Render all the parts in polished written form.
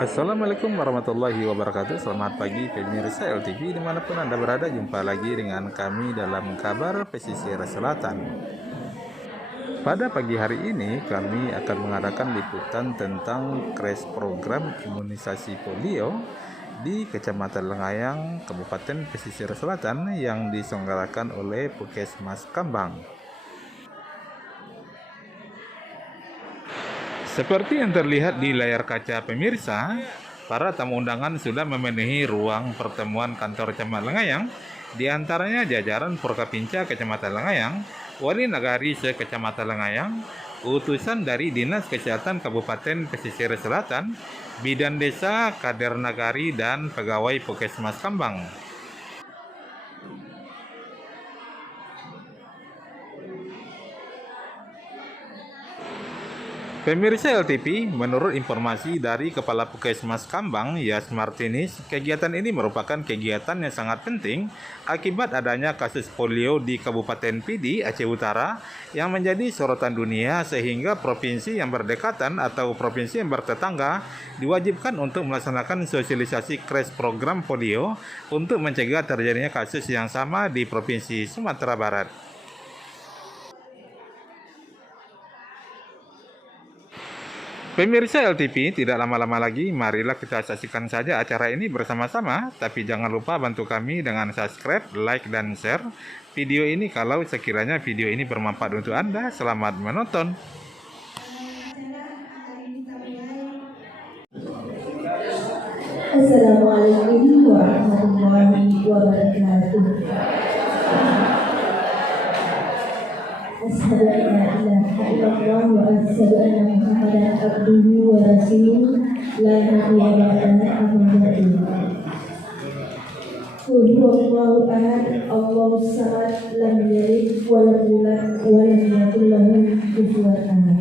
Assalamualaikum warahmatullahi wabarakatuh. Selamat pagi pemirsa LTV dimanapun Anda berada. Jumpa lagi dengan kami dalam kabar pesisir selatan. Pada pagi hari ini kami akan mengadakan liputan tentang crash program imunisasi polio di Kecamatan Lengayang, Kabupaten Pesisir Selatan yang diselenggarakan oleh Puskesmas Kambang. Seperti yang terlihat di layar kaca pemirsa, para tamu undangan sudah memenuhi ruang pertemuan kantor Camat Lengayang, di antaranya jajaran Forkapinca Kecamatan Lengayang, Wali Nagari se-Kecamatan Lengayang, utusan dari Dinas Kesehatan Kabupaten Pesisir Selatan, Bidan Desa, Kader Nagari, dan pegawai Puskesmas Kambang. Pemirsa LTV, menurut informasi dari Kepala Puskesmas Kambang, Yas Martinis, kegiatan ini merupakan kegiatan yang sangat penting akibat adanya kasus polio di Kabupaten Pidi, Aceh Utara, yang menjadi sorotan dunia sehingga provinsi yang berdekatan atau provinsi yang bertetangga diwajibkan untuk melaksanakan sosialisasi crash program polio untuk mencegah terjadinya kasus yang sama di Provinsi Sumatera Barat. Pemirsa LTV, tidak lama-lama lagi, marilah kita saksikan saja acara ini bersama-sama. Tapi jangan lupa bantu kami dengan subscribe, like, dan share video ini kalau sekiranya video ini bermanfaat untuk Anda. Selamat menonton. Assalamualaikum warahmatullahi wabarakatuh. Asyhadu an la ilaha illallah wa asyhadu anna Muhammadan abduhu wa rasuluh la nabiyya ba'dahu amma ba'du. Qul huwallahu ahad, Allahus samad, lam yalid wa lam yulad wa lam yakul lahu kufuwan ahad.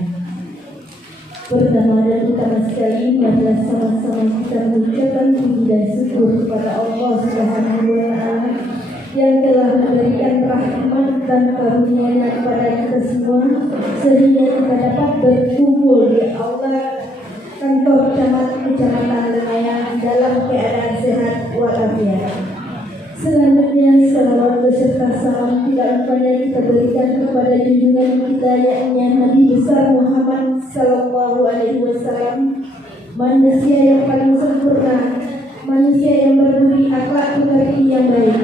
Pertama dan utama sekali, marilah sama-sama kita mengucapkan puji dan syukur kepada Allah Subhanahu wa Ta'ala yang telah memberikan rahmat dan karunia kepada kita semua sehingga kita dapat berkumpul di aula kantor Kecamatan Lengayang dalam keadaan sehat walafiat. Selanjutnya, salawat beserta salam tidak lupanya kita berikan kepada junjungan kita yakni Nabi besar Muhammad Sallallahu Alaihi Wasallam, manusia yang paling sempurna, manusia yang berbudi akhlak budi yang baik.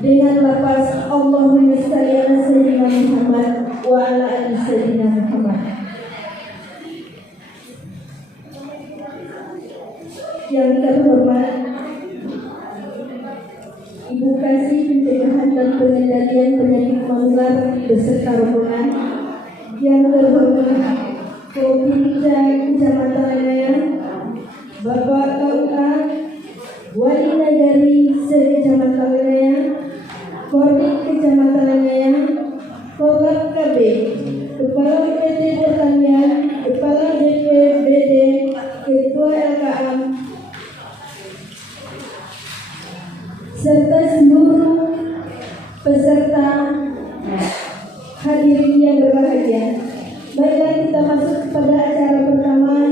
Dengan lafaz Allahumma shalli ala sayyidina Muhammad wa ala ali sayyidina Muhammad. Yang terhormat Ibu Kasih Pencegahan dan Pengendalian Penyakit Menular beserta rombongan, yang terhormat Forkapinca Kecamatan Lengayang, Bapak KUA, Wali Nagari se-Kecamatan Lengayang, Korbit Kecamatan Lengayang, Forkap KB, Kepala PT Pertanian, Kepala BPBD, Ketua LKM, serta seluruh peserta hadirin yang berbahagia. Baiklah, kita masuk kepada acara pertama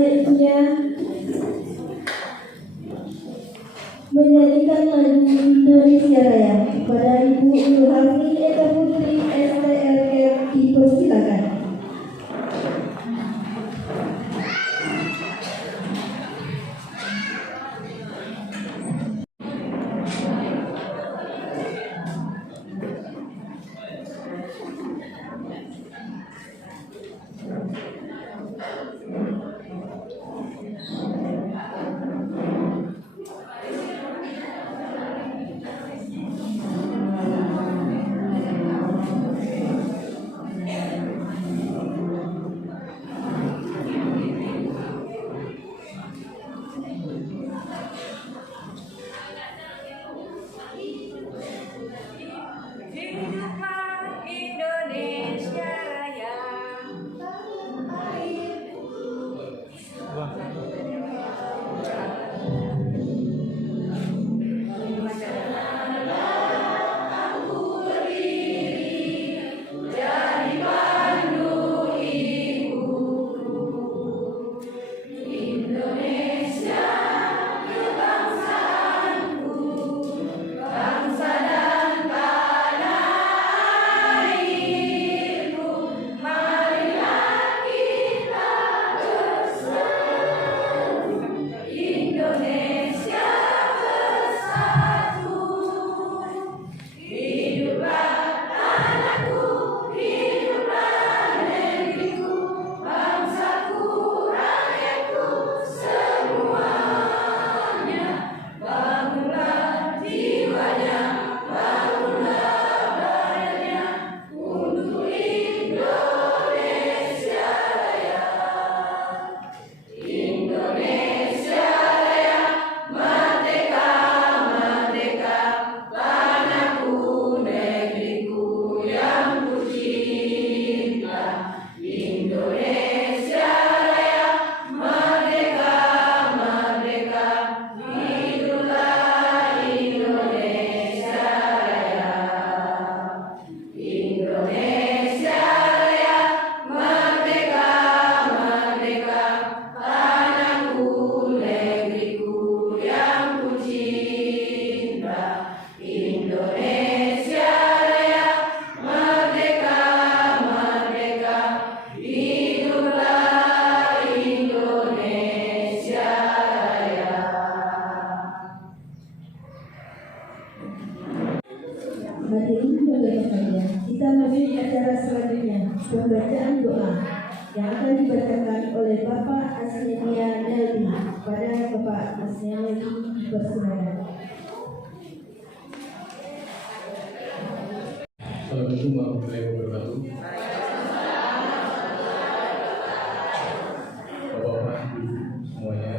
oleh Bapak Asnenia Nelby. Kepada Bapak Asnenia Nelby dipersilakan. Assalamualaikum warahmatullahi wabarakatuh. Bapak-bapak, ibu semuanya,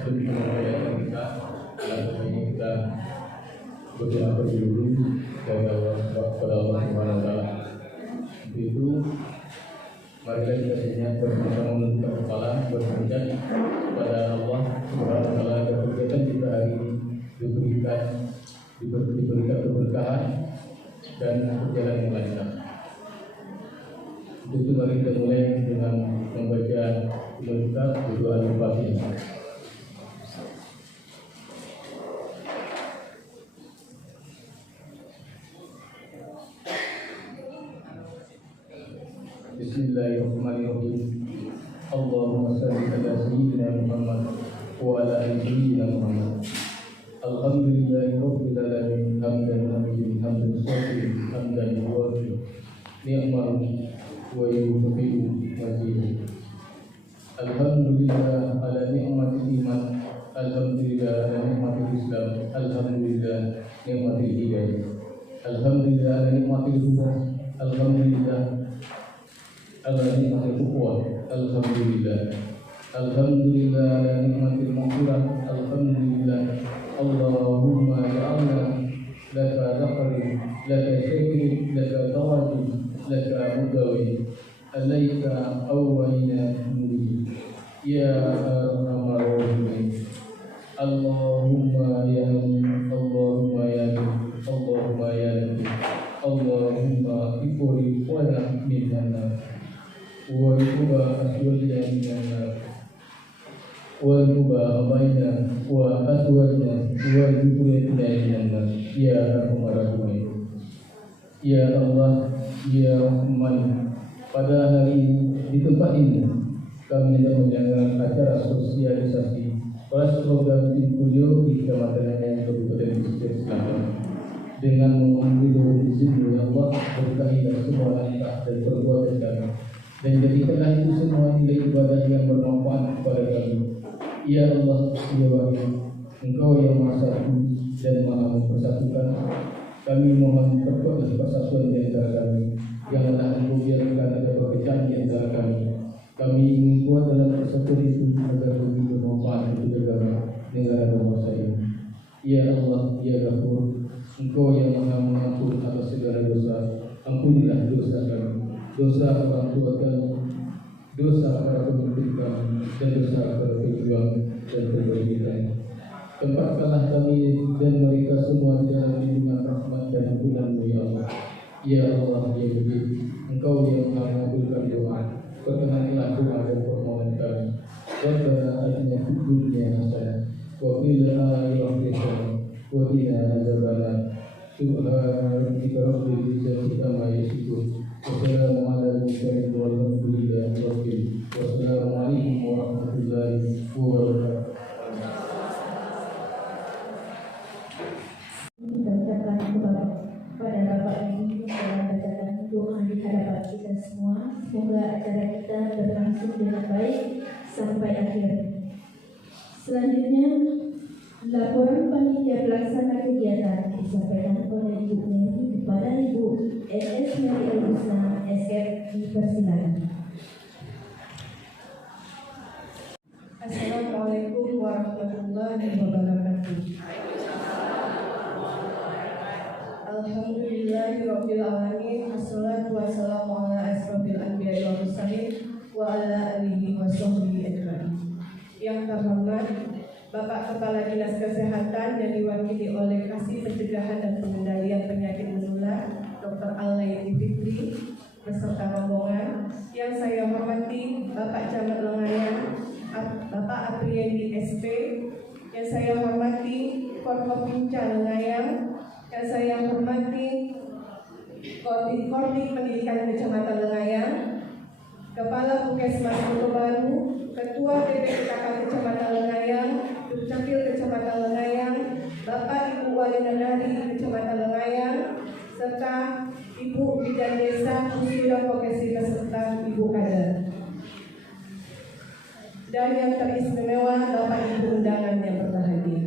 sebelum kita memulai kita, ini kita berdoa dulu dari Allah kepada Allah Subhanahu wa Ta'ala. Untuk itu, marilah kita sejenak bersama-sama menundukkan kepala, berhajat kepada Allah Subhanahu wa Ta'ala agar kegiatan kita hari ini diberikan keberkahan dan berjalan yang lancar. Untuk itu mari kita mulai dengan membaca kitab doa Al-Fatihah. Bismillahirrahmanirrahim. Allahumma salli ala sayyidina Muhammad wa ala ali sayyidina Muhammad. Alhamdulillahi rabbil alamin, hamdan hamidin, hamdan syakirin, hamdan yuwafi ni'mal wa yufidu mazid. Alhamdulillah ala ni'matil iman, alhamdulillah ala ni'matil islam, alhamdulillah ni'matil hidayah, alhamdulillah ala ni'matil huda, alhamdulillah ala ni'matil quwwah, alhamdulillah, alhamdulillah ala ni'matil maghfirah, alhamdulillah. Allahumma ja'alna laka dhaqri, laka syakri, laka tawadi, laka mudawi, alaika awwalina muri, ya arhamar rahimin. Allahumma ya Allahumma ya Allahumma ya Allahumma ikuri wa minna wa ikuba aswajna minna wa ikuba abaina wa aswajna wa ikuba minna, ya arhamar rahimin. Ya Allah, ya Rahman, pada hari ini di tempat ini kami sedang menjalankan acara sosialisasi kelas program tim polio di Kecamatan Nangayang Kabupaten Pesisir Selatan dengan mengambil izin dari Allah, berkahilah semua langkah dan perbuatan kami, dan jadikanlah itu semua nilai ibadah yang bermanfaat kepada kami. Ya Allah, ya Wahid, Engkau yang Maha Satu dan Maha Mempersatukan. Kami mohon perkuatlah persatuan di antara kami. Janganlah Engkau biarkan ada perpecahan di antara kami. Kami ingin kuat dalam persatuan itu agar lebih bermanfaat untuk negara dan bangsa ini. Ya Allah, ya Ghafur, Engkau yang Maha Mengampun atas segala dosa. Ampunilah dosa kami, dosa orang tua kami, dosa para pemimpin kami, dan dosa para pejuang dan pejuang. Tempatkanlah kami dan mereka semua di dalam lindungan rahmat dan ampunan-Mu, ya Allah. Ya Allah, ya Wahid, Engkau yang Maha mengabulkan doa, perkenanilah doa dan permohonan kami. Rabbana atina fid dunya hasanah wa fil akhirati hasanah wa qina adzabannar. Subhana rabbika rabbil izzati amma yasifun. Wassalamu ala al-mursalin walhamdulillahi rabbil alamin. Wassalamu alaikum warahmatullahi wabarakatuh. Kita ucapkan kepada Bapak ini dalam bacaan doa di hadapan kita semua. Semoga acara kita berlangsung dengan baik sampai akhir. Selanjutnya, laporan panitia pelaksana kegiatan disampaikan oleh Ibu Mary kepada Ibu SS Mary Elhusna SF, dipersilakan. Assalamualaikum warahmatullahi wabarakatuh. Alhamdulillahirabbil alamin, wassalatu wassalamu ala asrofil anbiya'i wal mursalin wa ala alihi wa sahbihi ajma'in. Yang terhormat Bapak Kepala Dinas Kesehatan yang diwakili oleh Kasih Pencegahan dan Pengendalian Penyakit Menular Dr. Al-Laiti Fikri beserta rombongan. Yang saya hormati Bapak Camat Lengayang, Bapak Apriyadi SP. Yang saya hormati Forkopimda Lengayang. Yang saya hormati Koordinator Pendidikan Kecamatan Lengayang, Kepala Puskesmas Baru, Ketua PPKK Kecamatan Lengayang, Dukcapil Kecamatan Lengayang, Bapak Ibu Wali Nagari Kecamatan Lengayang, serta Ibu Bidan Desa Pusira Profesi beserta Ibu Kader. istimewa Bapak Ibu undangan yang berbahagia.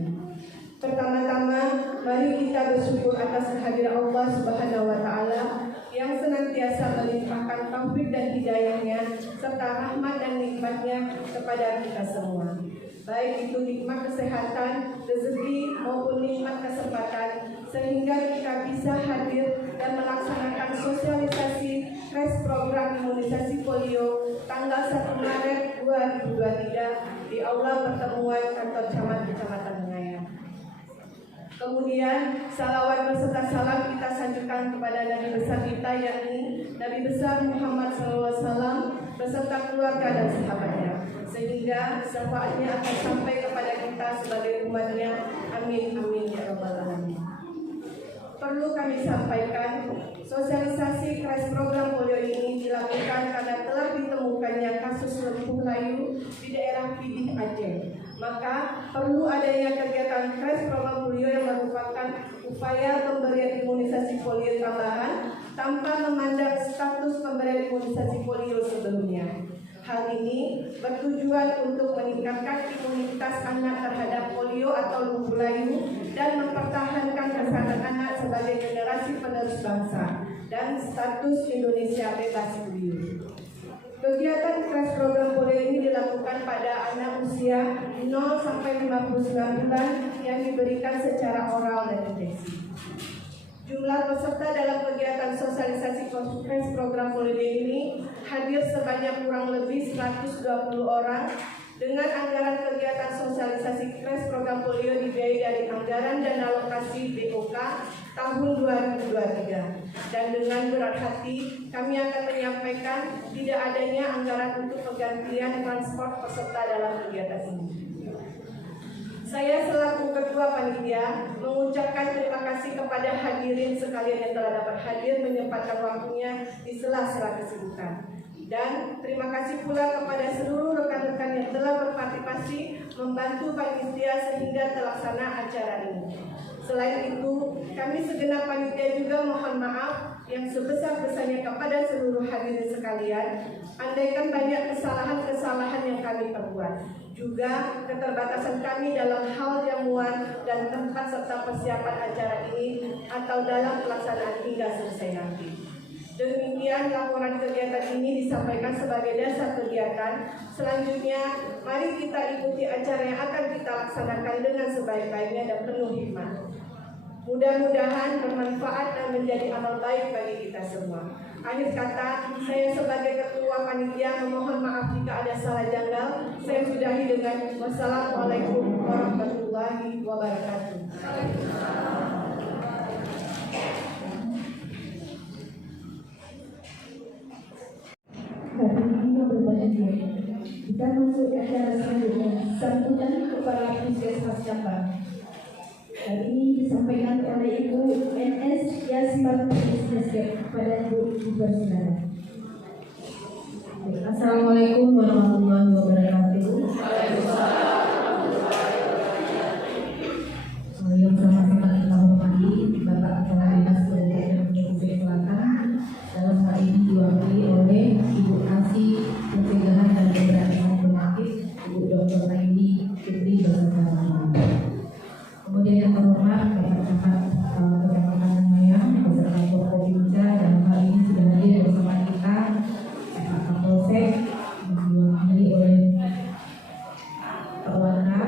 Pertama-tama, mari kita bersyukur atas kehadiran Allah Subhanahu wa Ta'ala yang senantiasa melimpahkan taufik dan hidayahnya serta rahmat dan nikmatnya kepada kita semua. Baik itu nikmat kesehatan, rezeki maupun nikmat kesempatan, sehingga kita bisa hadir dan melaksanakan sosialisasi tes program imunisasi polio tanggal 1 Maret 2023 di Aula Pertemuan Kantor Camat Kecamatan Ngayam. Kemudian salawat beserta salam kita sanjungkan kepada Nabi besar kita, yakni Nabi besar Muhammad SAW beserta keluarga dan sahabatnya, sehingga syafaatnya akan sampai kepada kita sebagai umatnya. Amin amin ya rabbal alamin. Perlu kami sampaikan, sosialisasi kelas program polio ini dilakukan karena telah ditemukannya kasus lumpuh layu di daerah Pidih Aceh. Maka perlu adanya kegiatan kelas program polio yang merupakan upaya pemberian imunisasi polio tambahan tanpa memandang status pemberian imunisasi polio sebelumnya. Hal ini bertujuan untuk meningkatkan imunitas anak terhadap polio atau lumpuh layu dan mempertahankan kesehatan anak sebagai generasi penerus bangsa dan status Indonesia bebas polio. Kegiatan kelas program polio ini dilakukan pada anak usia 0 sampai 59 bulan yang diberikan secara oral dan injeksi. Jumlah peserta dalam kegiatan sosialisasi kelas program polio ini hadir sebanyak kurang lebih 120 orang dengan anggaran kegiatan sosialisasi kelas program polio dibiayai dari anggaran dan alokasi BOK tahun 2023. Dan dengan berat hati kami akan menyampaikan tidak adanya anggaran untuk penggantian transport peserta dalam kegiatan ini. Saya selaku Ketua Panitia mengucapkan terima kasih kepada hadirin sekalian yang telah dapat hadir menyempatkan waktunya di sela-sela kesibukan. Dan terima kasih pula kepada seluruh rekan-rekan yang telah berpartisipasi membantu panitia sehingga terlaksana acara ini. Selain itu, kami segenap panitia juga mohon maaf yang sebesar-besarnya kepada seluruh hadirin sekalian, andaikan banyak kesalahan-kesalahan yang kami perbuat. Juga keterbatasan kami dalam hal jamuan dan tempat serta persiapan acara ini atau dalam pelaksanaan hingga selesai nanti. Demikian laporan kegiatan ini disampaikan sebagai dasar kegiatan. Selanjutnya, mari kita ikuti acara yang akan kita laksanakan dengan sebaik-baiknya dan penuh hikmat. Mudah-mudahan bermanfaat dan menjadi amal baik bagi kita semua. Akhir kata, saya sebagai Ketua Panitia memohon maaf jika ada salah janggal. Saya sudahi dengan wassalamualaikum warahmatullahi wabarakatuh. Hari ini berbahagia. Kita masuk acara selanjutnya, sambutan Kepala Puskesmas Cabang. Hari ini disampaikan oleh Ibu NS Yasmartini kepada Ibu Bersilakan. Assalamualaikum warahmatullahi wabarakatuh. Yang sama-sama kita hormati Bapak Kepala Dinas Pendidikan Provinsi Selatan, dalam hal ini diwakili oleh Ibu Kasih Pencegahan dan Pemberantasan Penyakit Ibu Dr. Raini Fitri bersama. Kemudian yang terhormat Bapak Camat Kecamatan Ngayam beserta Forkopimda, dan hal ini sudah hadir bersama kita Pak Kapolsek diwakili oleh Pak Wana,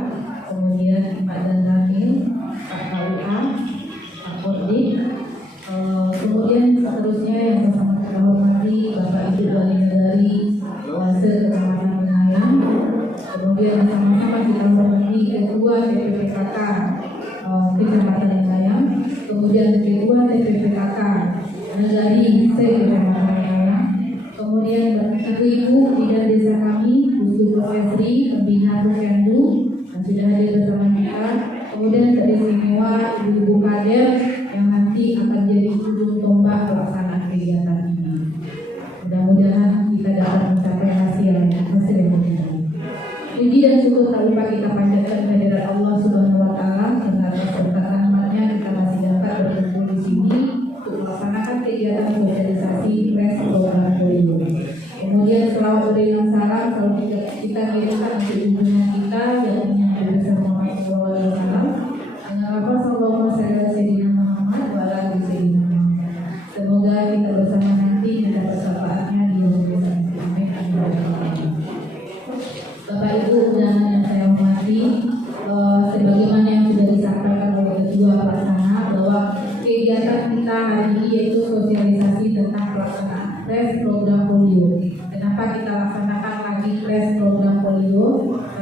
kemudian Pak Danramil, Pak KUA, Pak Kordik, kemudian seterusnya yang bersama kita hormati Bapak Ibu Wali Negari Kecamatan Ngayam, kemudian sama-sama kita hormati Ketua TPPKK Kecamatan Ngayam, kemudian Ketua TPPKK Negari Kecamatan Ngayam, kemudian Ibu Bidan Desa kami, Bu Profesri Pembina Rusyandu yang sudah hadir bersama kita, kemudian teristimewa Ibu Kader yang nanti akan jadi ujung tombak pelaksanaan kegiatan ini. Mudah-mudahan kita dapat mencapai hasil yang baik. Puji dan syukur tak lupa kita panjatkan kehadirat Allah Subhanahu wa Ta'ala karena atas berkat rahmatnya kita masih dapat berkumpul di sini untuk melaksanakan kegiatan sosialisasi tes program polio. Kemudian selawat beri salam selalu kita kirimkan untuk junjungan kita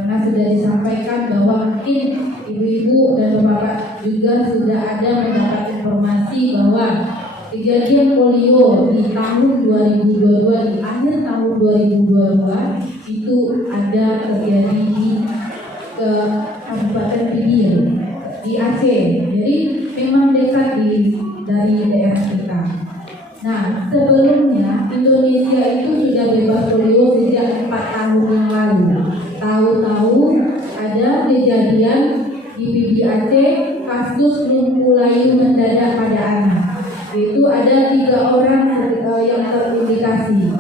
karena sudah disampaikan bahwa mungkin ibu-ibu dan bapak juga sudah ada mendapat informasi bahwa kejadian polio di tahun 2022, di akhir tahun 2022 itu ada terjadi di Kabupaten Pinir di Aceh. Jadi memang dekat dari daerah kita. Nah, sebelumnya Indonesia itu sudah bebas polio sejak 4 tahun yang lalu. Tahu-tahu ada kejadian di PB Aceh, kasus lumpuh mendadak pada anak. Itu ada 3 orang yang terindikasi.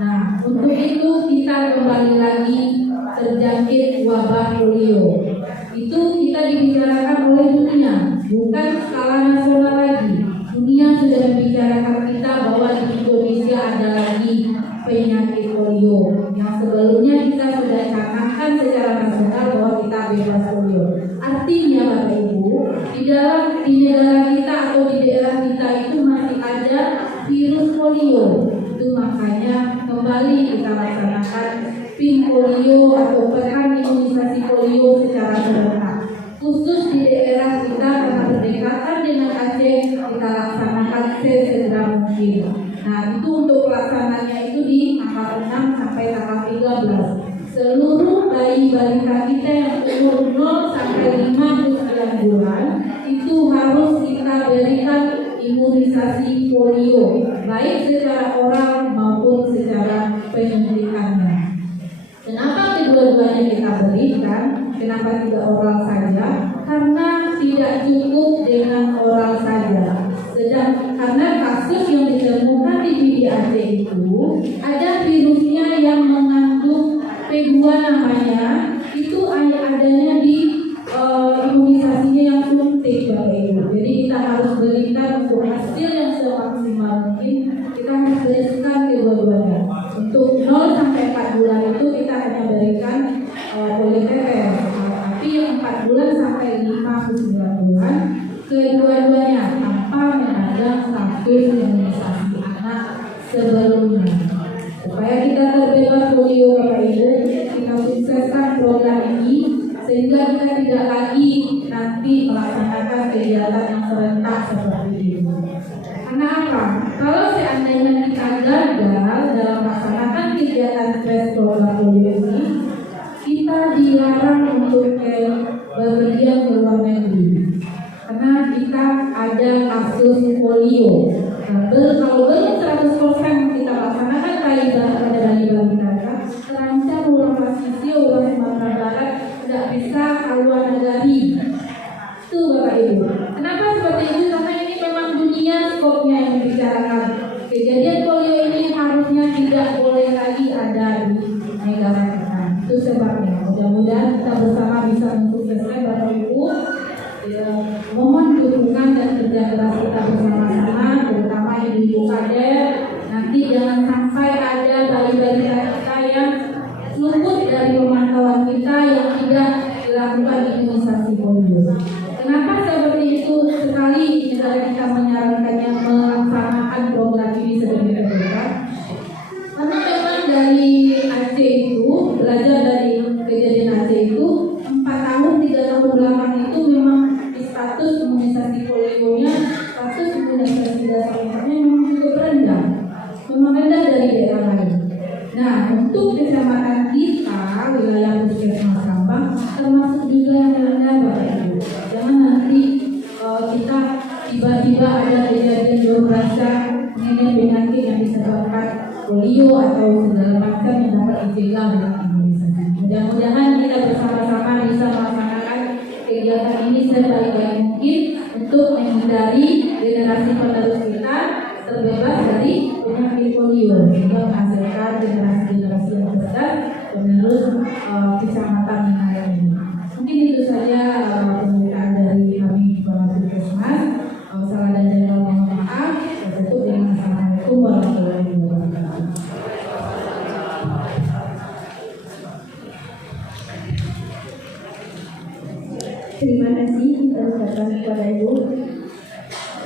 Nah, untuk itu kita kembali lagi terjangkit wabah polio. Itu kita dibicarakan oleh dunia, bukan skala nasional lagi. Dunia sudah membicarakan kita bahwa di Indonesia ada lagi penyakit polio yang sebelumnya kita sudah canangkan secara nasional bahwa kita bebas polio. Artinya Bapak Ibu, di negara kita atau di daerah kita itu masih ada virus polio. Itu makanya kembali kita laksanakan PIM polio atau pekan imunisasi polio secara serentak. Khusus di daerah kita karena berdekatan dengan Aceh, kita laksanakan sesegera mungkin. Nah, itu untuk pelaksananya itu di tanggal 6 sampai tanggal 13. Seluruh bayi balita kita yang umur 0 sampai 59 bulan itu harus kita berikan imunisasi polio, baik secara oral maupun secara penyuntikannya. Kenapa kedua-duanya kita berikan? Kenapa tidak oral saja? Karena tidak cukup dengan oral saja. Karena kasus yang ditemukan di PB Aceh itu ada virusnya yang mengandung P2 namanya, itu adanya di imunisasinya yang suntik Bapak Ibu. Jadi kita harus berikan untuk hasil yang semaksimal mungkin, kita harus berikan kedua-duanya. Untuk 0 sampai 4 bulan itu kita hanya berikan poliotetes, tapi yang 4 bulan sampai 59 bulan kedua-duanya tanpa menandang status imunisasi anak sebelumnya. Supaya kita terbebas polio Bapak Ibu, kita sukseskan program ini sehingga kita tidak lagi nanti melaksanakan kegiatan yang serentak seperti ini. Karena apa? Kalau seandainya kita gagal dalam melaksanakan kegiatan tes program polio ini, kita dilarang untuk berpergian ke luar negeri. Karena kita ada kasus polio. Kalau belum 100% kita laksanakan pada bayi balita, terancam ulang pasisio, ulang Sumatera Barat tidak bisa keluar negeri. Itu Bapak Ibu. Kenapa seperti itu? Karena ini memang dunia skopnya yang dibicarakan. Kejadian polio ini harusnya tidak boleh lagi ada di negara kita. Itu sebabnya. Mudah-mudahan kita bersama bisa mensukseskan Bapak Ibu. Mohon dukungan dan kerja keras kita bersama-sama, terutama ibu-ibu kader. Nanti jangan sampai ada bayi-bayi kita yang luput dari pemantauan kita yang tidak dilakukan imunisasi polio. Kenapa seperti itu? Sekali negara kita menyarankannya melaksanakan program ini sedemikian rupa. Karena memang dari Aceh itu, belajar dari kejadian Aceh itu, 4 tahun 3 tahun belakang itu memang status imunisasi polionya, status imunisasi dasarnya memang cukup rendah, memang rendah dari daerah lain. Nah, untuk kecamatan kita, wilayah Puskesmas Kambang, termasuk juga yang rendah Bapak Ibu. Jangan nanti kita tiba-tiba ada kejadian berasa mengenai penyakit yang disebabkan polio atau segala macam yang dapat dicegah dengan imunisasi. Mudah-mudahan kita bersama-sama bisa melaksanakan kegiatan ini sebaik-baik mungkin untuk menghindari generasi penerus kita terbebas dari penyakit polio, sehingga menghasilkan generasi-generasi yang cerdas penerus kecamatan wilayah ini. Mungkin itu saja pembukaan dari kami Kepala Puskesmas. Salah dan general mohon maaf. Saya tutup dengan Assalamualaikum warahmatullahi wabarakatuh. Terima kasih kita ucapkan kepada Ibu.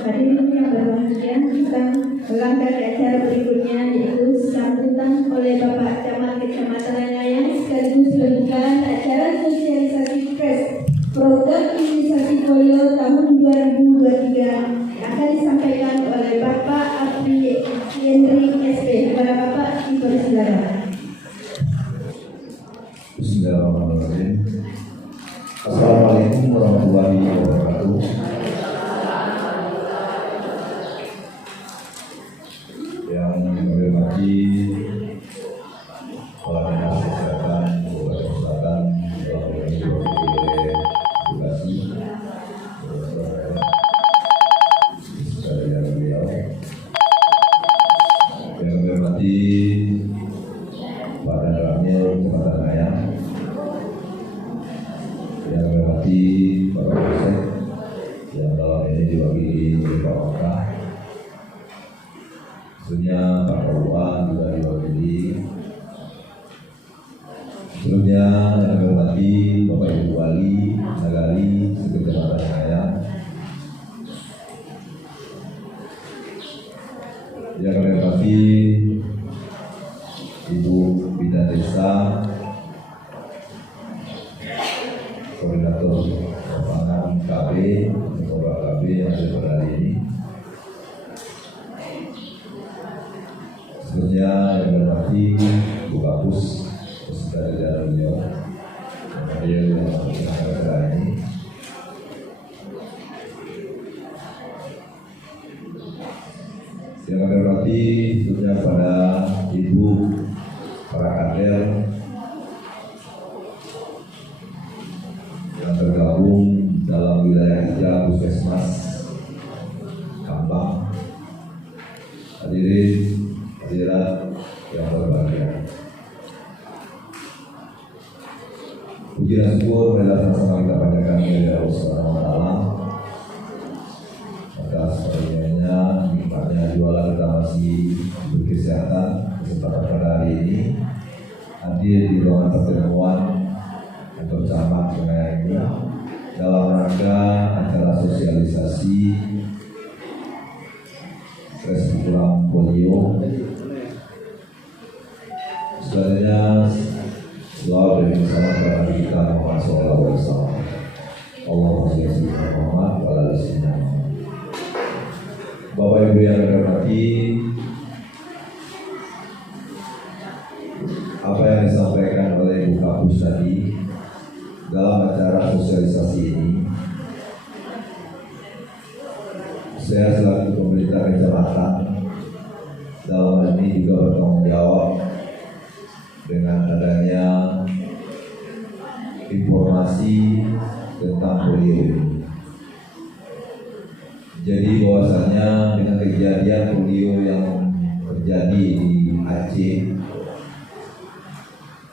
Hadirin yang berbahagia, kita melangkah ke acara berikutnya, yaitu sambutan oleh Bapak Camat Kecamatan Langayan sekaligus pembukaan acara hormati Bapak Presiden yang dalam ini diwakili oleh Pak Waka, tentunya Pak Kabupaten juga diwakili. Sebelumnya yang kami hormati Bapak Ibu Wali, Nagari, Sekretariat Ayam, yang kami hormati Ibu Bina Desa, Koordinator Lapangan KB, Ketua KB yang ada pada hari ini. Seterusnya yang hormati Ibu Kapus, beserta jajaran beliau yang hadir dalam acara ini. Yang kami hormati tentunya pada Ibu para kader yang tergabung dalam wilayah 3 Puskesmas Kambang, hadirin hadirat yang berbahagia. Puji dan syukur adalah sama kita panjatkan kepada Allah Subhanahu wa Ta'ala atas karunia-Nya, nikmatnya jualan kita masih berkesehatan. Kesempatan pada hari ini hadir di ruangan pertemuan untuk bersama dengan ini dalam rangka acara sosialisasi tes pulang polio. Selanjutnya doa dari bersama kepada kita Muhammad Sallallahu Alaihi Wasallam. Allahumma sholli ala Muhammad wa ala ali Muhammad. Bapak Ibu yang terhormati, apa yang disampaikan oleh Ibu Kapus tadi dalam acara sosialisasi ini, saya selaku pemerintah kecamatan dalam hal ini juga bertanggung jawab dengan adanya informasi tentang polio ini. Jadi bahwasanya dengan kejadian polio yang terjadi di Aceh,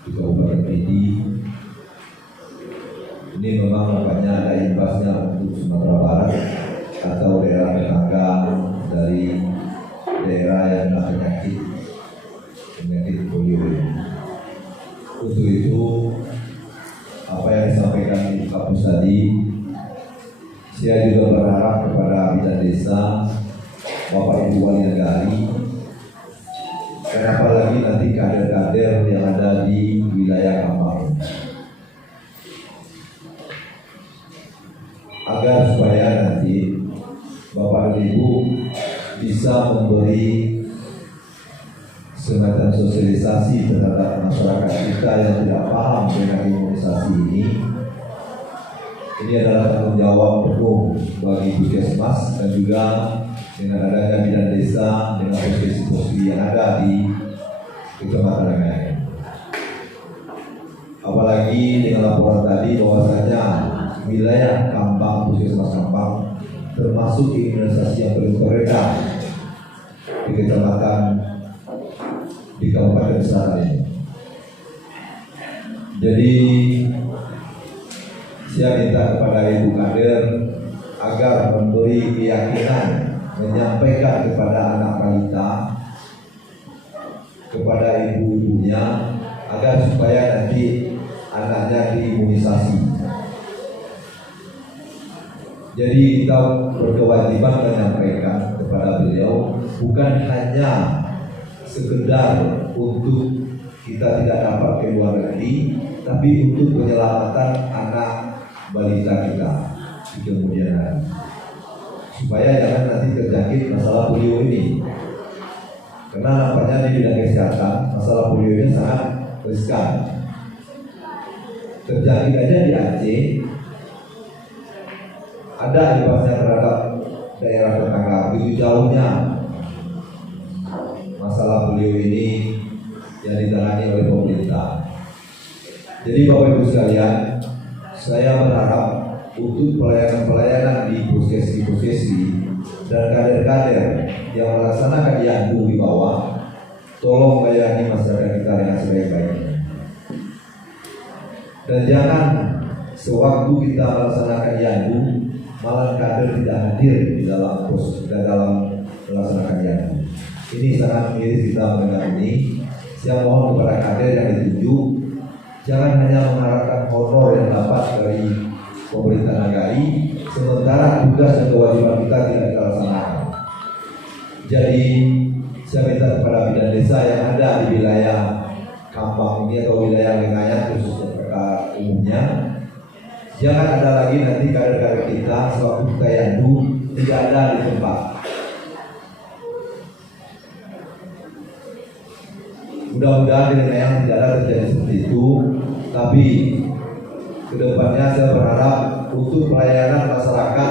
di Kabupaten Pidi, ini memang nampaknya ada imbasnya untuk Sumatera Barat atau daerah tetangga dari daerah yang kena penyakit polio ini. Untuk itu, apa yang disampaikan Ibu Kapus tadi, saya juga berharap kepada Bidan Desa, Bapak Ibu Wali Nagari, dan apalagi nanti kader-kader yang ada di wilayah Kambang, agar supaya nanti Bapak dan Ibu bisa memberi semacam sosialisasi terhadap masyarakat kita yang tidak paham dengan imunisasi ini. Ini adalah tanggung jawab penuh bagi Puskesmas dan juga dengan adanya Bidan Desa dengan posisi yang ada di Kecamatan Lengayan. Apalagi dengan laporan tadi bahwasanya wilayah Kambang, Puskesmas Kambang termasuk imunisasi yang belum beredar di kecamatan di Kabupaten Selatan ini. Jadi saya minta kepada Ibu Kader agar memberi keyakinan, menyampaikan kepada anak balita, kepada ibu-ibunya, agar supaya nanti anaknya diimunisasi. Jadi kita berkewajiban menyampaikan kepada beliau, bukan hanya sekedar untuk kita tidak dapat ke luar negeri, tapi untuk penyelamatan anak balita kita di kemudian hari, supaya jangan nanti terjangkit masalah polio ini. Karena nampaknya di bidang kesehatan masalah polio ini sangat riskan. Terjangkit aja di Aceh, ada imbasnya terhadap daerah tetangga. Begitu jauhnya masalah polio ini yang ditangani oleh pemerintah. Jadi Bapak Ibu sekalian, saya berharap untuk pelayanan-pelayanan di puskesmas dan kader-kader yang melaksanakan yandu di bawah, tolong layani masyarakat kita dengan sebaik-baiknya. Dan jangan sewaktu kita melaksanakan yandu, malah kader tidak hadir di dalam melaksanakan yandu. Ini sangat miris kita mendengar ini. Saya mohon kepada kader yang ditunjuk, jangan hanya mengharapkan honor yang dapat dari pemerintah negara, sementara tugas dan kewajiban kita tidak terlaksanakan. Jadi saya minta kepada bidan desa yang ada di wilayah Kambang ini atau wilayah Lengayat khususnya mereka umumnya, jangan ada lagi nanti kader-kader kita sewaktu kita yandu tidak ada di tempat. Mudah-mudahan di Lengayat tidak ada terjadi seperti itu, tapi kedepannya saya berharap untuk pelayanan masyarakat,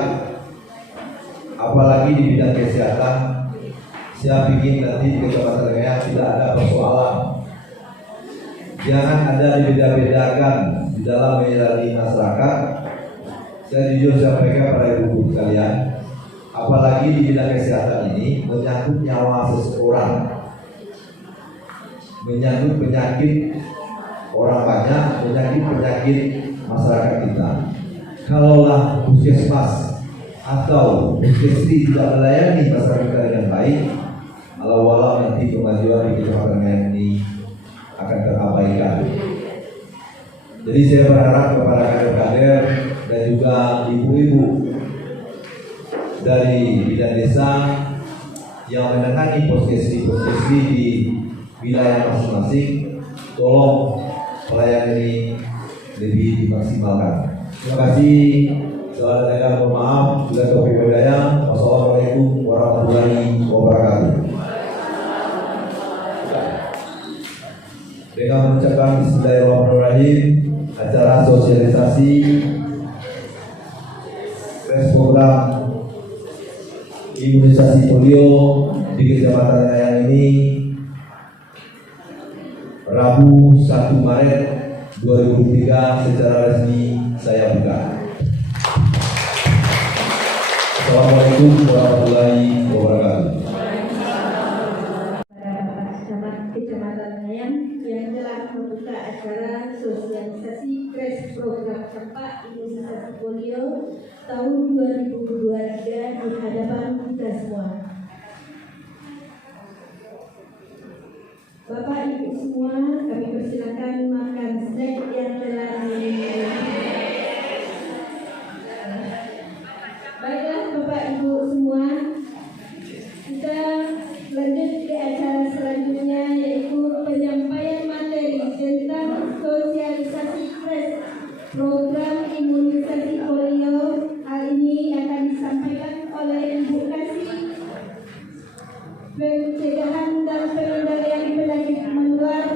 apalagi di bidang kesehatan, saya ingin nanti di Kecamatan Lengayat tidak ada persoalan. Jangan ada dibeda-bedakan di dalam melayani masyarakat. Saya jujur sampaikan pada ibu sekalian, apalagi di bidang kesehatan ini menyangkut nyawa seseorang, menyangkut penyakit orang banyak, penyakit masyarakat kita. Kalaulah puskesmas atau puskesdi tidak melayani masyarakat kita dengan baik, walau nanti kemajuan di Kecamatan ini akan terabaikan. Jadi saya berharap kepada kader-kader dan juga ibu-ibu dari bidan desa yang menangani puskesdi di wilayah masing-masing, tolong pelayanan ini lebih dimaksimalkan. Terima kasih. Saya mohon maaf bila taufiq wal hidayah. Wassalamualaikum warahmatullahi wabarakatuh. Dengan mengucapkan bismillahirrahmanirrahim, acara sosialisasi tes program imunisasi polio di Kecamatan Lengayat ini Rabu 1 Maret 2003 secara resmi saya buka. Assalamualaikum warahmatullahi wabarakatuh. Kecamatan Lengayat yang telah membuka acara sosialisasi kres program campak imunisasi polio tahun 2023 di hadapan kita semua. Bapak Ibu semua, kami persilakan makan snack yang telah Baiklah Bapak Ibu semua, kita lanjut ke acara selanjutnya, yaitu penyampaian materi tentang sosialisasi kres program imunisasi polio. Hal ini akan disampaikan oleh Ibu Kasih Pencegahan dan Pengendalian Penyakit Menular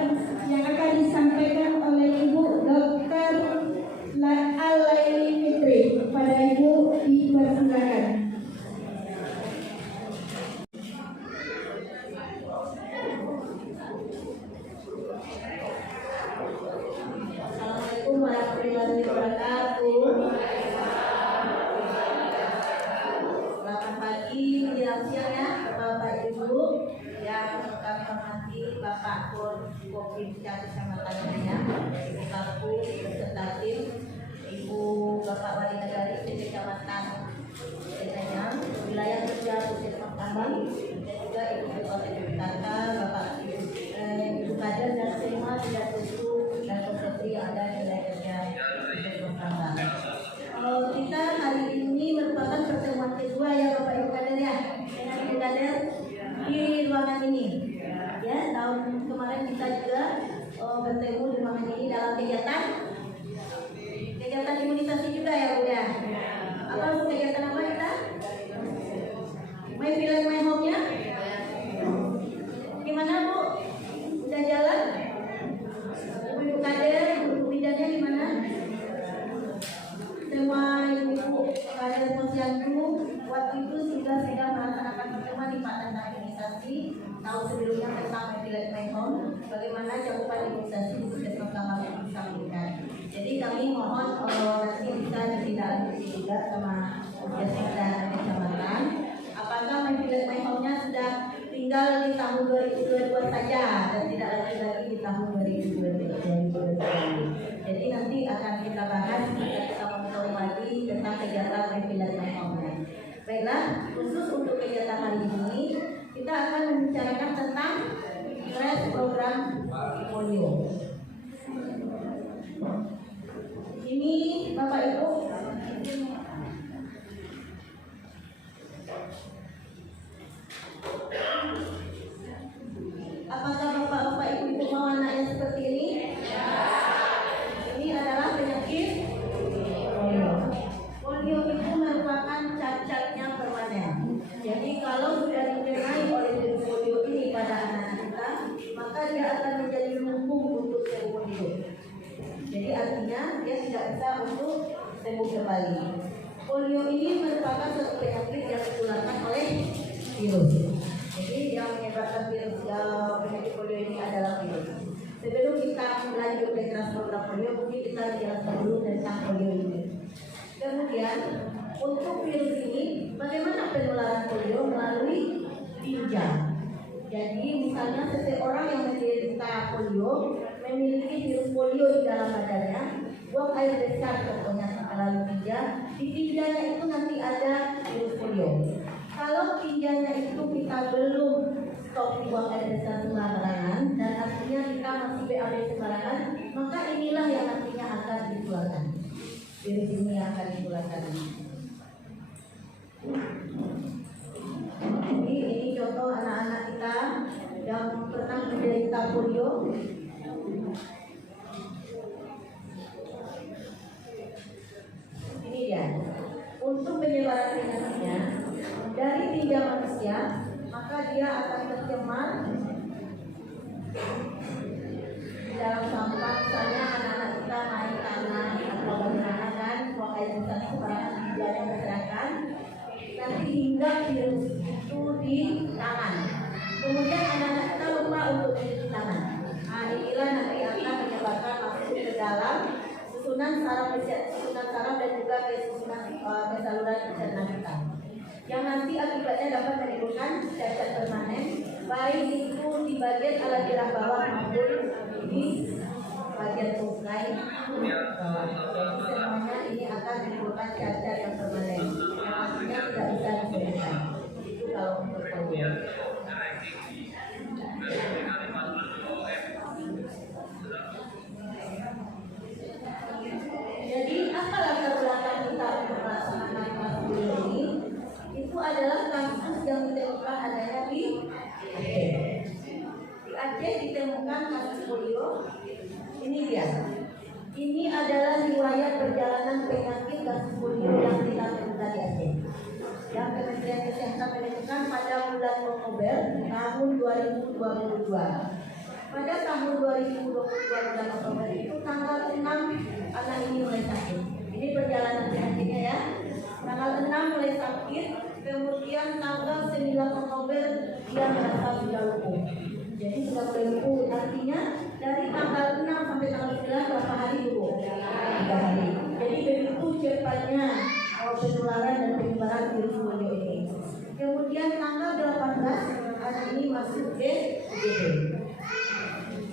yang akan disampaikan oleh Ibu Dr. Al-Laili Fitri. Kepada Ibu dipersilakan. Assalamualaikum warahmatullahi wabarakatuh. Selamat pagi, menjelang siang ya Bapak Ibu yang kami hormati, Bapak Kopimda Kecamatan Lengayat, Ibu Kapu beserta tim, Ibu Bapak Wali Negari Kecamatan Lengayat, wilayah kerja Puskesmas Kambang, dan juga Ibu Kota Bapak Ibu kader dan semua tidak tutup dan peserta yang ada di wilayah kerja Puskesmas Kambang. Kita hari ini merupakan pertemuan kedua ya Bapak Ibu kader ya, dengan Ibu kader di ruangan ini. Ya, tahun kemarin kita juga bertemu di ruangan ini dalam kegiatan imunisasi juga ya Bu ya. Apa Bu, kegiatan apa kita? Main film main home-nya? Gimana Bu? Udah jalan? Ibu kader, ibu bidannya gimana? Semua ibu kader posyandu waktu itu sudah melaksanakan pertemuan di Pak tentang imunisasi. Tahu sebelumnya tentang Village My Home, bagaimana cakupan imunisasi di Puskesmas Kambang yang disampaikan. Jadi kami mohon nanti bisa ditindaklanjuti juga sama Puskesmas dan kecamatan. Apakah My Village My Home-nya sudah tinggal di tahun 2022 saja dan tidak lagi di tahun 2023. Jadi nanti akan kita bahas epileptometer. Baiklah, khusus untuk kegiatan hari ini kita akan membicarakan tentang QRS program polio. Ini Bapak Ibu, apakah Bapak Ibu mau anaknya seperti ini? Ini adalah penyakit polio. Polio itu merupakan cacatnya permanen. Jadi kalau sudah dikenai oleh virus polio ini pada anak kita, maka dia akan menjadi lumpuh untuk seumur hidup. Jadi artinya dia tidak bisa untuk sembuh kembali. Polio ini merupakan suatu penyakit yang ditularkan oleh virus. Jadi yang menyebabkan virus penyakit polio ini adalah virus. Sebelum kita lanjut ke kelas program polio, mungkin kita jelaskan dulu tentang polio ini. Kemudian untuk virus ini, bagaimana penularan polio? Melalui tinja. Jadi misalnya seseorang yang menderita polio memiliki virus polio di dalam badannya, buang air besar contohnya melalui tinja, di tinjanya itu nanti ada virus polio. Kalau tinjanya itu kita belum stop buang air besar sembarangan dan artinya kita masih BAB sembarangan, maka inilah yang nantinya akan ditularkan. Virus ini yang akan ditularkan. Jadi ini contoh anak-anak kita yang pernah menderita polio. Ini dia. Untuk penyebaran penyakitnya dari tinja manusia, maka dia akan tercemar di dalam sampah. Misalnya anak-anak kita main tanah atau berenang kan, buang air besar sembarangan, tinjanya berserakan, nanti hingga virus itu di tangan. Kemudian anak-anak kita lupa untuk mencuci tangan. Nah, inilah nanti akan menyebabkan masuk ke dalam susunan saraf dan juga ke susunan ke saluran cerna kita. Yang nanti akibatnya dapat menimbulkan cacat permanen, baik itu di bagian alat gerak bawah maupun di bagian tungkai bawah. Jadi semuanya ini akan menimbulkan cacat yang permanen, yang artinya tidak bisa disembuhkan. Itu kalau untuk polio. Jadi apa latar belakang kita untuk melaksanakan kelas polio ini? Itu adalah kasus yang ditemukan adanya di Aceh. Di Aceh ditemukan kasus polio. Ini dia. Ini adalah riwayat perjalanan penyakit kasus polio yang kita temukan di Aceh. Yang Kementerian Kesehatan menemukan pada bulan Oktober tahun 2022. Pada tahun 2022 bulan Oktober itu tanggal 6 anak ini mulai sakit. Ini perjalanan penyakitnya ya. Tanggal 6 mulai sakit, kemudian tanggal 9 Oktober dia merasa sudah lumpuh. Jadi sudah mulai lumpuh, artinya dari tanggal 6 sampai tanggal 9 berapa hari dulu? 3 hari. Jadi begitu cepatnya penularan dan penyebaran virus polio ini. Kemudian tanggal 18 anak ini masuk ke UGD.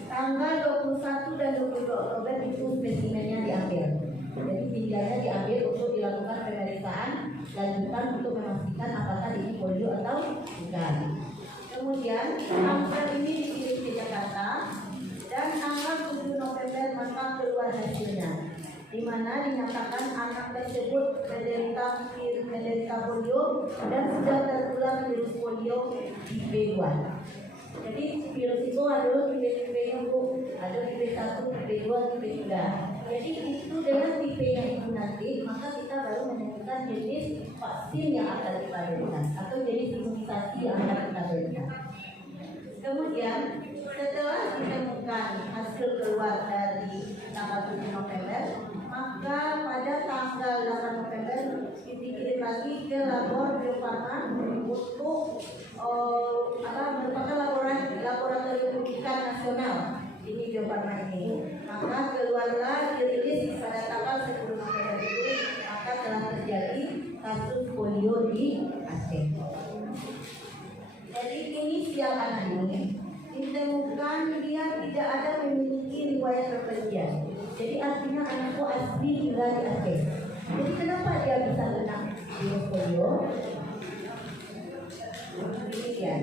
Tanggal 21 dan 22 Oktober itu spesimennya diambil. Jadi tinjanya diambil untuk dilakukan pemeriksaan lanjutan untuk memastikan apakah ini polio atau bukan. Kemudian sampel ini dikirim ke Jakarta dan tanggal 7 November maka keluar hasilnya, di mana dinyatakan anak tersebut menderita polio dan sudah tertular virus polio tipe 2. Jadi virus itu adalah tipe-tipenya Bu, ada tipe 1, tipe 2, tipe 3. Jadi itu dengan tipe yang itu nanti, maka kita baru menentukan jenis vaksin yang akan kita berikan atau jenis imunisasi yang akan kita berikan. Kemudian setelah ditemukan hasil keluar dari tanggal 7 November, maka pada tanggal 8 November dikirim lagi ke labor Bio Farma untuk merupakan laboratorium rujukan nasional ini Bio Farma ini. Maka keluarlah dirilis pada tanggal 10 November itu, maka telah terjadi kasus polio di Aceh. Jadi inisial anak ini ditemukan dia tidak ada memiliki riwayat bepergian. Jadi artinya anakku asli tinggal di Aceh. Jadi kenapa dia bisa berenang? polio. Demikian.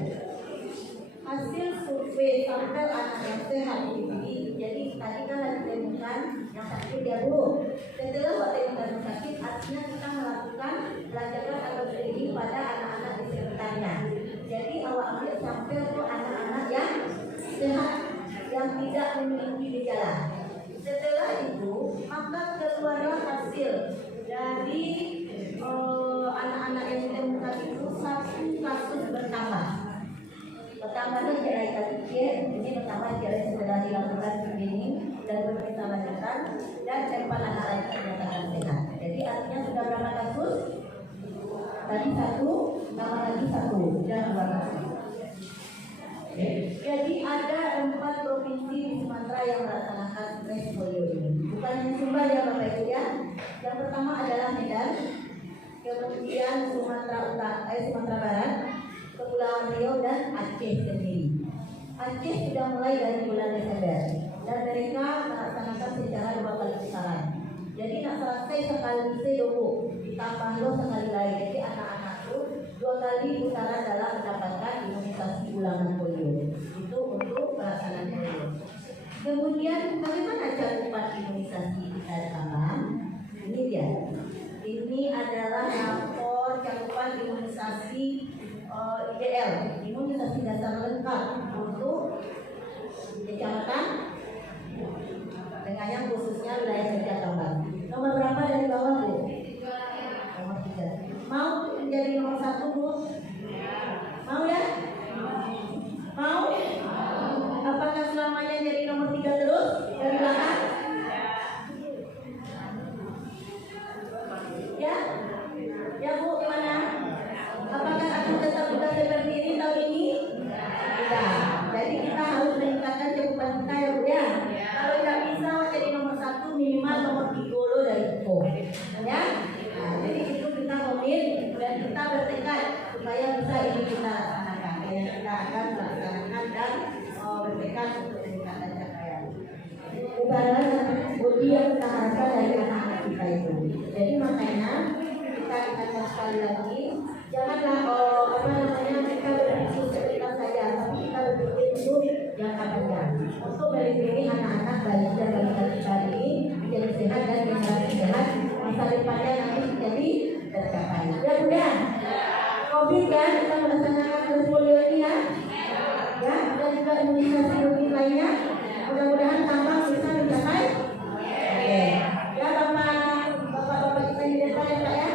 Hasil survei sampel anak yang sehat ini, jadi tadi kan ada temukan yang sakit ya Bu. Setelah buat temukan yang sakit, artinya kita melakukan pelacakan atau screening pada anak-anak di sekitarnya. Jadi awak ambil sampel untuk anak-anak yang sehat, yang tidak memiliki gejala. Setelah itu, maka keluarlah hasil dari anak-anak yang ditemukan itu satu kasus bertambah. Pertamanya kira kecil, ini pertama kira sudah dilakukan screening dan pemeriksaan lanjutan, dan 4 anak lagi dinyatakan sehat. Jadi artinya sudah berapa kasus? Tadi 1, tambah lagi 1, dan 2 kasus. Jadi ada 4 provinsi di Sumatera yang melaksanakan tes polio ini. Bukan hanya Sumbar ya Bapak Ibu ya. Yang pertama adalah Medan, kemudian Sumatera Barat, Kepulauan Riau, dan Aceh sendiri. Aceh sudah mulai dari bulan Desember dan mereka melaksanakan secara 2 kali putaran. Jadi nak selesai sekali dulu ditambah lo sekali lagi. Jadi anak-anak itu 2 kali putaran dalam mendapatkan imunisasi ulangan polio. Itu untuk pelaksanaan polio. Kemudian bagaimana cakupan imunisasi kita tambah? Ini dia. Ini adalah rapor cakupan imunisasi IDL, imunisasi dasar lengkap untuk kecamatan dengan yang khususnya wilayah kerja tambang. Nomor berapa dari bawah Bu? Nomor 3. Mau menjadi nomor 1 Bu? Mau ya? Mau? Apakah selamanya jadi nomor 3 terus dari belakang? Ya? Ya Bu, gimana? Apakah akan tetap juga seperti ini tahun ini? Tidak. Jadi kita harus meningkatkan cakupan kita ya Bu ya. Kalau tidak bisa jadi nomor 1 minimal nomor 30 dari itu. Ya? Nah, jadi itu kita komit dan kita bertekad supaya bisa ini kita laksanakan. Dan kita akan melaksanakan dan bertekad untuk meningkatkan capaian. Kebaran budi yang kita harapkan dari anak-anak kita itu. Jadi makanya kita ingatkan sekali lagi, janganlah kita berpikir seperti saja, tapi kita berpikir untuk jangka panjang untuk melindungi anak-anak bayi dan balita kita ini menjadi sehat dan generasi sehat, masa depannya nanti jadi tercapai. Ya bukan? Covid kan kita melaksanakan tes polio ini ya, dan juga imunisasi rutin lainnya. Mudah-mudahan tambang bisa mencapai. Oke. Ya bapak-bapak kita di desa ya Pak ya.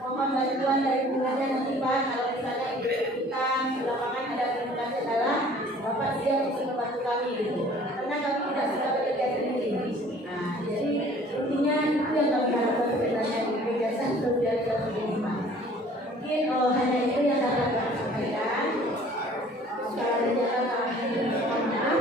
Mohon bantuan dari bunganya nanti Pak. Kalau misalnya kita di lapangan ada penemukan kendala, Bapak siap untuk membantu kami gitu. Karena kami tidak suka bekerja sendiri. Nah, jadi intinya itu yang kami harapkan sebenarnya di kegiatan sosialisasi ini Pak. Mungkin hanya itu yang dapat kami sampaikan. Kalau ada yang mohon maaf.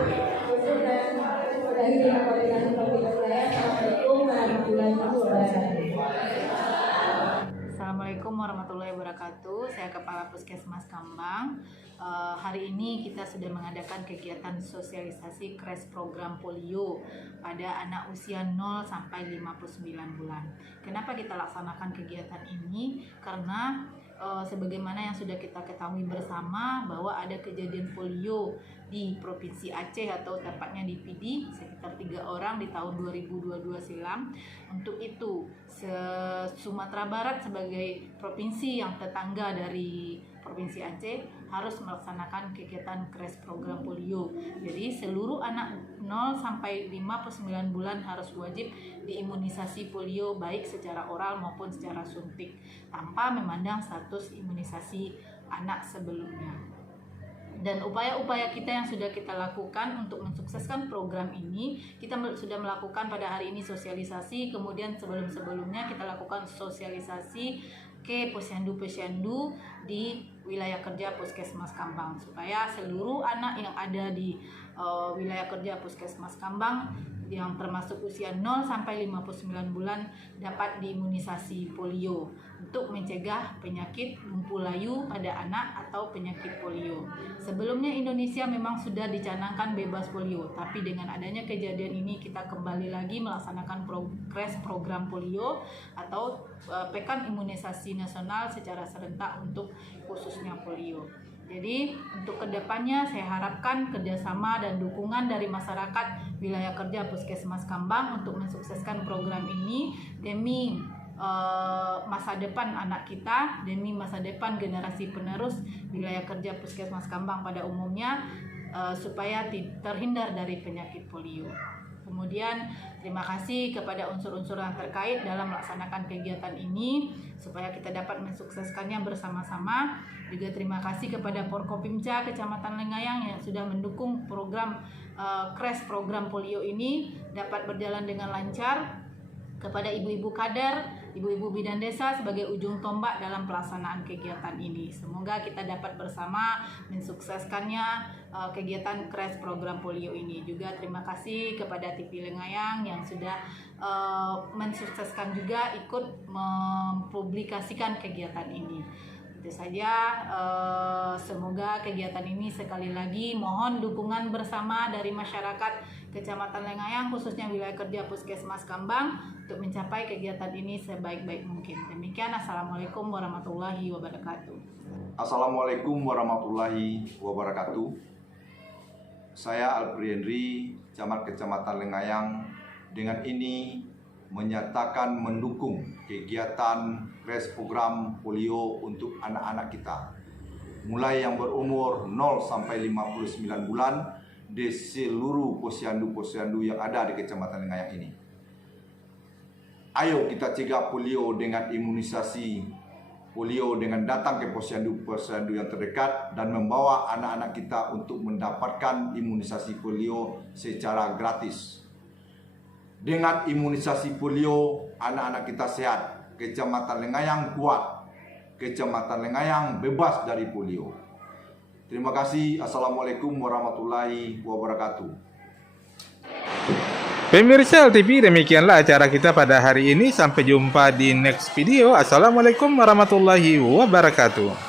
Assalamualaikum warahmatullahi wabarakatuh. Saya Kepala Puskesmas Kambang. Hari ini kita sudah mengadakan kegiatan sosialisasi crash program polio pada anak usia 0 sampai 59 bulan. Kenapa kita laksanakan kegiatan ini? Karena sebagaimana yang sudah kita ketahui bersama bahwa ada kejadian polio di Provinsi Aceh atau tepatnya di Pidi sekitar 3 orang di tahun 2022 silam. Untuk itu Sumatera Barat sebagai provinsi yang tetangga dari Provinsi Aceh harus melaksanakan kegiatan crash program polio. Jadi seluruh anak 0 sampai 59 bulan harus wajib diimunisasi polio baik secara oral maupun secara suntik tanpa memandang status imunisasi anak sebelumnya. Dan upaya-upaya kita yang sudah kita lakukan untuk mensukseskan program ini, kita sudah melakukan pada hari ini sosialisasi, kemudian sebelum-sebelumnya kita lakukan sosialisasi ke posyandu-posyandu di wilayah kerja Puskesmas Kambang supaya seluruh anak yang ada di wilayah kerja Puskesmas Kambang yang termasuk usia 0 sampai 59 bulan dapat diimunisasi polio untuk mencegah penyakit lumpuh layu pada anak atau penyakit polio. Sebelumnya Indonesia memang sudah dicanangkan bebas polio, tapi dengan adanya kejadian ini kita kembali lagi melaksanakan program polio atau pekan imunisasi nasional secara serentak untuk khususnya polio. Jadi untuk kedepannya saya harapkan kerjasama dan dukungan dari masyarakat wilayah kerja Puskesmas Kambang untuk mensukseskan program ini demi masa depan anak kita, demi masa depan generasi penerus wilayah kerja Puskesmas Kambang pada umumnya, supaya terhindar dari penyakit polio. Kemudian terima kasih kepada unsur-unsur yang terkait dalam melaksanakan kegiatan ini supaya kita dapat mensukseskannya bersama-sama. Juga terima kasih kepada Porkopimda Kecamatan Lengayang yang sudah mendukung program crash program polio ini dapat berjalan dengan lancar. Kepada ibu-ibu kader, ibu-ibu bidan desa sebagai ujung tombak dalam pelaksanaan kegiatan ini. Semoga kita dapat bersama mensukseskannya kegiatan crash program polio ini. Juga terima kasih kepada TV Lengayang yang sudah mensukseskan juga ikut mempublikasikan kegiatan ini. Itu saja, semoga kegiatan ini sekali lagi mohon dukungan bersama dari masyarakat Kecamatan Lengayang khususnya wilayah kerja Puskesmas Kambang untuk mencapai kegiatan ini sebaik-baik mungkin. Demikian, Assalamualaikum warahmatullahi wabarakatuh. Assalamualaikum warahmatullahi wabarakatuh. Saya Alfri Henry, Camat Kecamatan Lengayang, dengan ini menyatakan mendukung kegiatan crash program polio untuk anak-anak kita mulai yang berumur 0 sampai 59 bulan di seluruh posyandu-posyandu yang ada di Kecamatan Lengayang ini. Ayo kita cegah polio dengan imunisasi polio dengan datang ke posyandu-posyandu yang terdekat dan membawa anak-anak kita untuk mendapatkan imunisasi polio secara gratis. Dengan imunisasi polio, anak-anak kita sehat. Kecamatan Lengayang kuat. Kecamatan Lengayang bebas dari polio. Terima kasih. Assalamualaikum warahmatullahi wabarakatuh. Pemirsa LTV, demikianlah acara kita pada hari ini. Sampai jumpa di next video. Assalamualaikum warahmatullahi wabarakatuh.